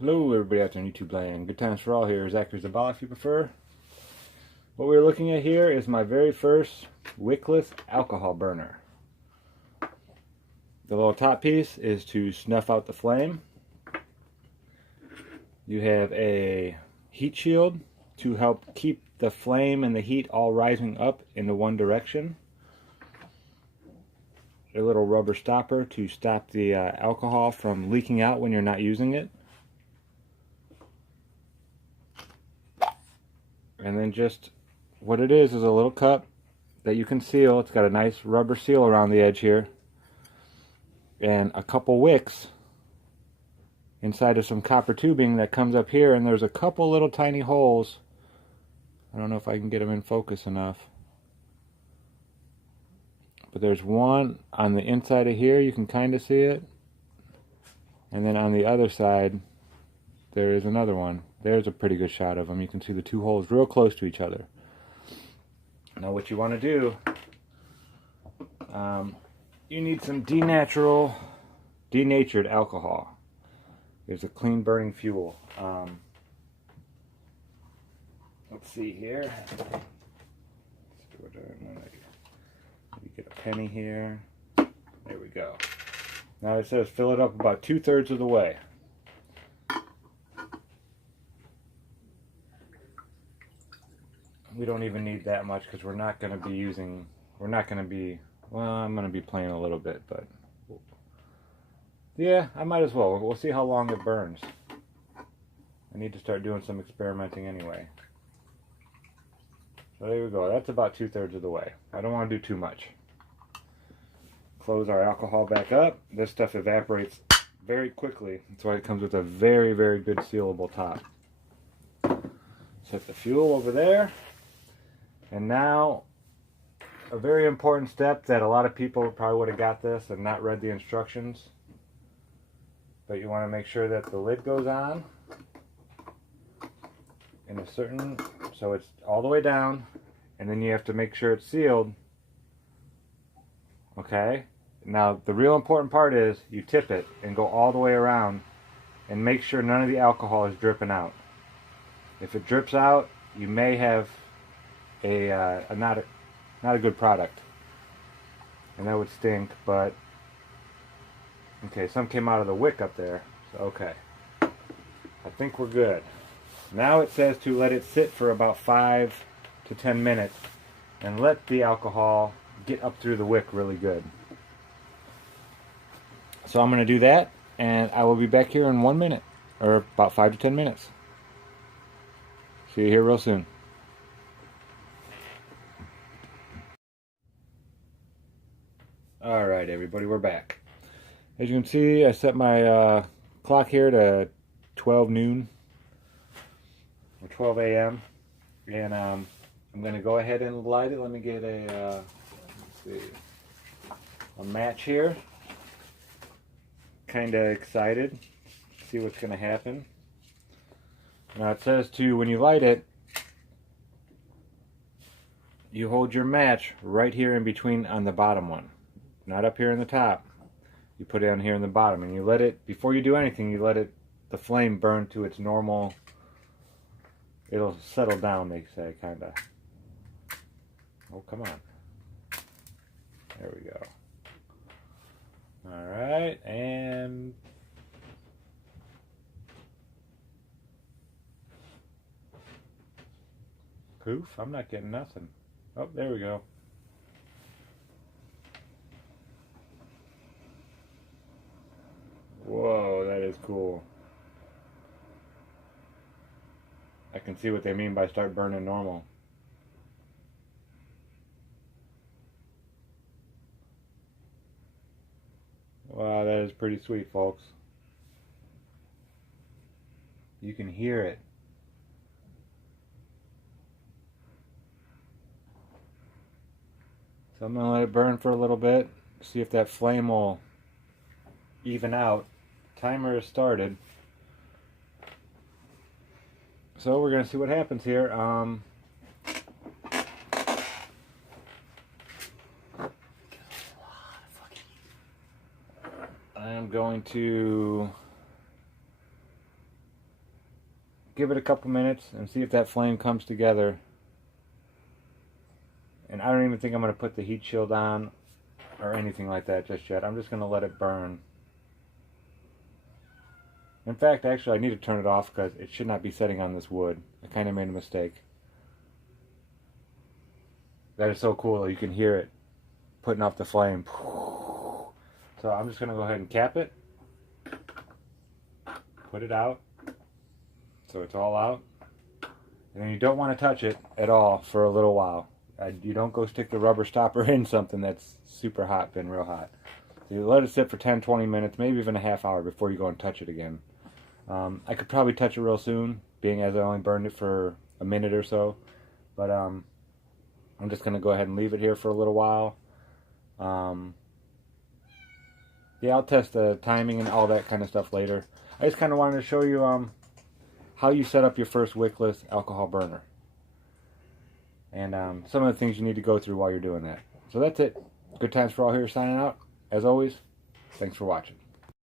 Hello everybody out there on YouTube land. Good times for all here. Zachary's the ball if you prefer. What we're looking at here is my very first wickless alcohol burner. The little top piece is to snuff out the flame. You have a heat shield to help keep the flame and the heat all rising up into one direction. A little rubber stopper to stop the alcohol from leaking out when you're not using it. And then just what it is a little cup that you can seal. It's got a nice rubber seal around the edge here. And a couple wicks inside of some copper tubing that comes up here. And there's a couple little tiny holes. I don't know if I can get them in focus enough. But there's one on the inside of here. You can kind of see it. And then on the other side, there is another one. There's a pretty good shot of them. You can see the two holes real close to each other. Now what you want to do, you need some denatured alcohol. There's a clean burning fuel. Let's see here. Let's do it. Maybe get a penny here. There we go. Now it says fill it up about 2/3 of the way. We don't even need that much because we're not going to be using, well, I'm going to be playing a little bit, but yeah, I might as well. We'll see how long it burns. I need to start doing some experimenting anyway. So there we go. That's about 2/3 of the way. I don't want to do too much. Close our alcohol back up. This stuff evaporates very quickly. That's why it comes with a very, very good sealable top. Set the fuel over there. And now, a very important step that a lot of people probably would have got this and not read the instructions. But you want to make sure that the lid goes on in a certain, so it's all the way down, and then you have to make sure it's sealed. Okay? Now, the real important part is you tip it and go all the way around and make sure none of the alcohol is dripping out. If it drips out, you may have not a good product, and that would stink. But okay, some came out of the wick up there, so okay, I think we're good. Now it says to let it sit for about 5 to 10 minutes and let the alcohol get up through the wick really good. So I'm going to do that, and I will be back here in 1 minute, or about 5 to 10 minutes. See you here real soon. Alright everybody, we're back. As you can see, I set my clock here to 12 noon, or 12 a.m. And I'm going to go ahead and light it. Let me get a match here. Kind of excited to see what's going to happen. Now it says to, when you light it, you hold your match right here in between on the bottom one. Not up here in the top. You put it down here in the bottom, and you let it, before you do anything, you let it, the flame burn to its normal, it'll settle down, they say, kind of. Oh, come on. There we go. Alright, and poof, I'm not getting nothing. Oh, there we go. Whoa, that is cool. I can see what they mean by start burning normal. Wow, that is pretty sweet, folks. You can hear it. So I'm going to let it burn for a little bit, see if that flame will even out. Timer has started. So we're going to see what happens here. I'm going to give it a couple minutes and see if that flame comes together. And I don't even think I'm going to put the heat shield on or anything like that just yet. I'm just going to let it burn. In fact, actually, I need to turn it off because it should not be setting on this wood. I kind of made a mistake. That is so cool. You can hear it putting off the flame. So I'm just going to go ahead and cap it. Put it out. So it's all out. And then you don't want to touch it at all for a little while. You don't go stick the rubber stopper in something that's super hot, been real hot. So you let it sit for 10-20 minutes, maybe even a half hour before you go and touch it again. I could probably touch it real soon, being as I only burned it for a minute or so. But I'm just going to go ahead and leave it here for a little while. Yeah, I'll test the timing and all that kind of stuff later. I just kind of wanted to show you how you set up your first wickless alcohol burner. And some of the things you need to go through while you're doing that. So that's it. Good Times for All here signing out. As always, thanks for watching.